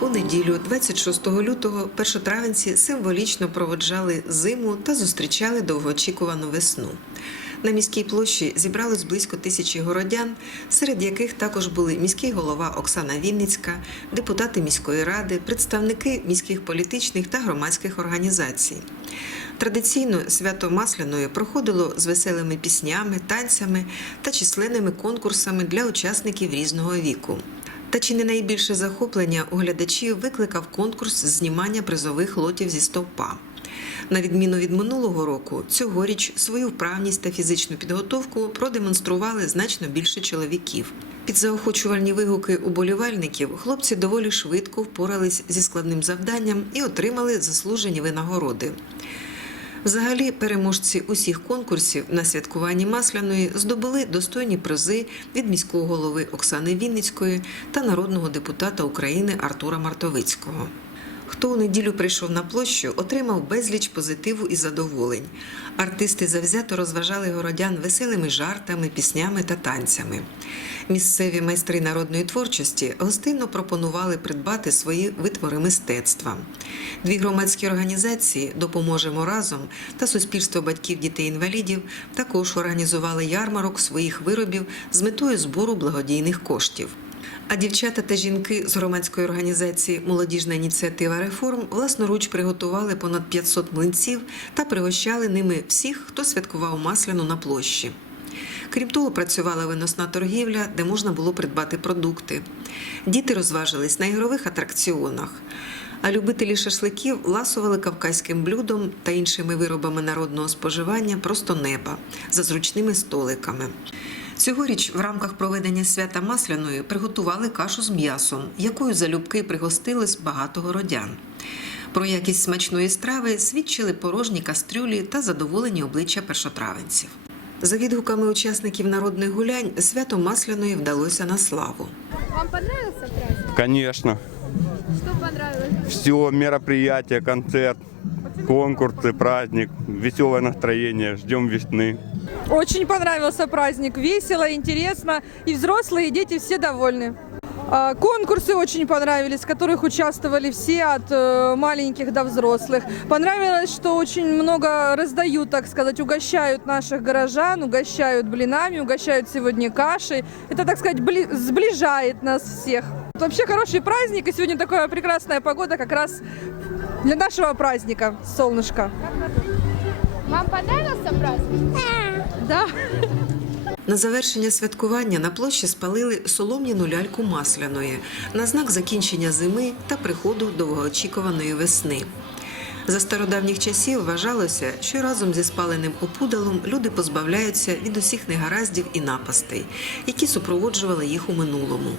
У неділю, 26 лютого, першотравенці символічно проводжали зиму та зустрічали довгоочікувану весну. На міській площі зібралось близько тисячі городян, серед яких також були міський голова Оксана Вінницька, депутати міської ради, представники міських політичних та громадських організацій. Традиційно свято Масляної проходило з веселими піснями, танцями та численними конкурсами для учасників різного віку. Та чи не найбільше захоплення у глядачів викликав конкурс з знімання призових лотів зі стовпа. На відміну від минулого року, цьогоріч свою вправність та фізичну підготовку продемонстрували значно більше чоловіків. Під заохочувальні вигуки уболівальників хлопці доволі швидко впорались зі складним завданням і отримали заслужені винагороди. Взагалі, переможці усіх конкурсів на святкуванні Масляної здобули достойні призи від міського голови Оксани Вінницької та народного депутата України Артура Мартовицького. Хто у неділю прийшов на площу, отримав безліч позитиву і задоволень. Артисти завзято розважали городян веселими жартами, піснями та танцями. Місцеві майстри народної творчості гостинно пропонували придбати свої витвори мистецтва. Дві громадські організації Допоможемо разом та Суспільство батьків дітей-інвалідів також організували ярмарок своїх виробів з метою збору благодійних коштів. А дівчата та жінки з громадської організації Молодіжна ініціатива реформ власноруч приготували понад 500 млинців та пригощали ними всіх, хто святкував масляну на площі. Крім того, працювала виносна торгівля, де можна було придбати продукти. Діти розважились на ігрових атракціонах. А любителі шашликів ласували кавказьким блюдом та іншими виробами народного споживання просто неба за зручними столиками. Цьогоріч в рамках проведення свята Масляної приготували кашу з м'ясом, якою залюбки пригостились багато городян. Про якість смачної страви свідчили порожні кастрюлі та задоволені обличчя першотравенців. За відгуками учасників народних гулянь, свято Масляної вдалося на славу. Вам понравился праздник? Конечно. Что понравилось? Все, мероприятия, концерт, конкурсы, праздник, веселое настроение. Ждем весны. Очень понравился праздник. Весело, интересно. И взрослые, и дети все довольны. А, Конкурсы очень понравились, в которых участвовали все от э, маленьких до взрослых. Понравилось, что очень много раздают, так сказать, угощают наших горожан, угощают блинами, угощают сегодня кашей. Это, так сказать, бли- сближает нас всех. Вообще хороший праздник, и сегодня такая прекрасная погода как раз для нашего праздника, солнышко. Вам понравился праздник? Да. На завершення святкування на площі спалили солом'яну ляльку масляної на знак закінчення зими та приходу довгоочікуваної весни. За стародавніх часів вважалося, що разом зі спаленим опудалом люди позбавляються від усіх негараздів і напастей, які супроводжували їх у минулому.